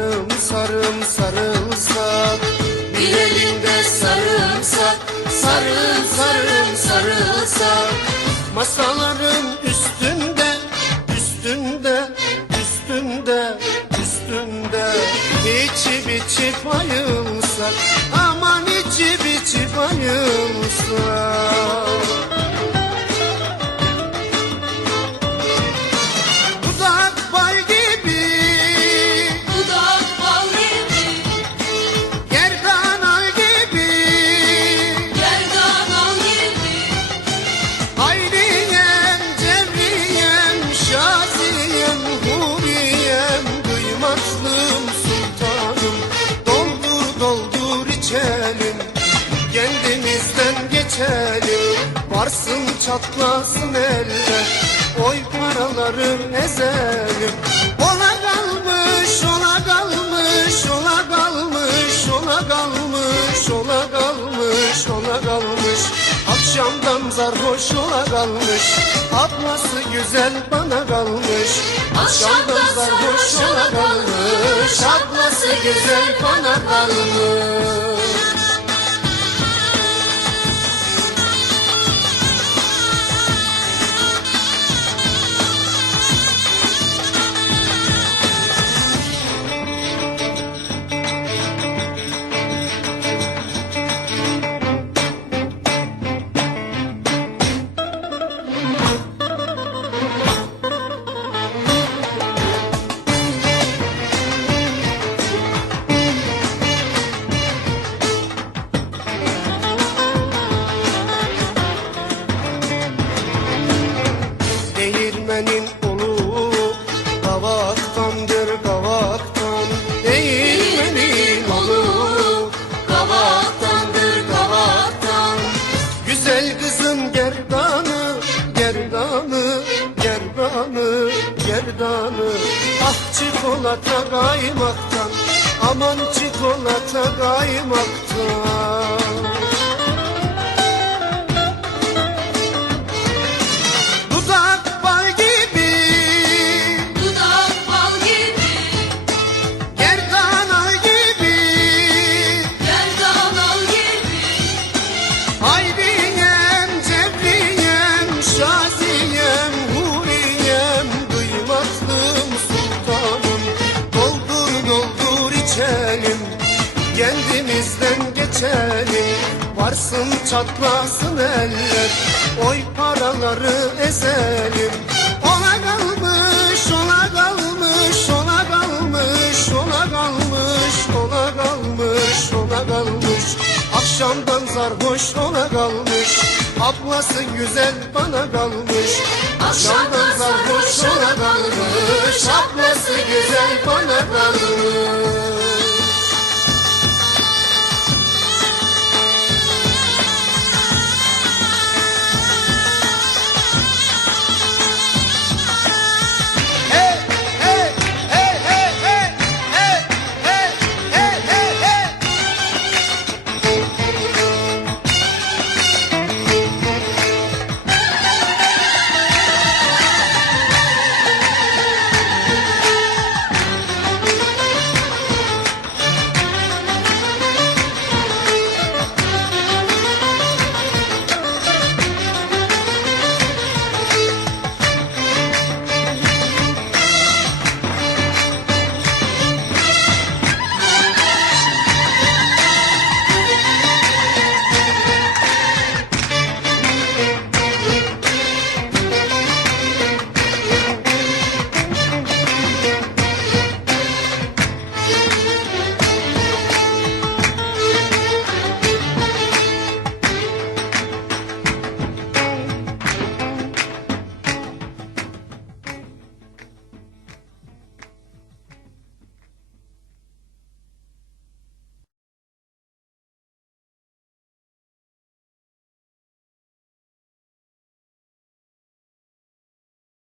sarım sarım sarımsak. Bir elinde sarımsak sarım sarım sarımsak. Masaların üstünde üstünde üstünde üstünde. İçip içip ayılsak aman içip içip ayılsak Kendimizden geçelim Varsın çatlasın eller Oy paraları ezelim. Ola kalmış, ola kalmış, ola kalmış, ola kalmış, ola kalmış, ola kalmış. Akşamdan sarhoş ola kalmış. Ablası güzel bana kalmış. Akşamdan sarhoş ola kalmış. Ablası güzel bana kalmış gerdanı Ah çikolata kaymaktan aman çikolata kaymaktan Varsın çatlasın eller Oy paraları ezelim. Ona kalmış, ona kalmış, ona kalmış, ona kalmış, ona kalmış, ona kalmış. Akşamdan sarhoş ona kalmış. Ablası güzel bana kalmış. Akşamdan sarhoş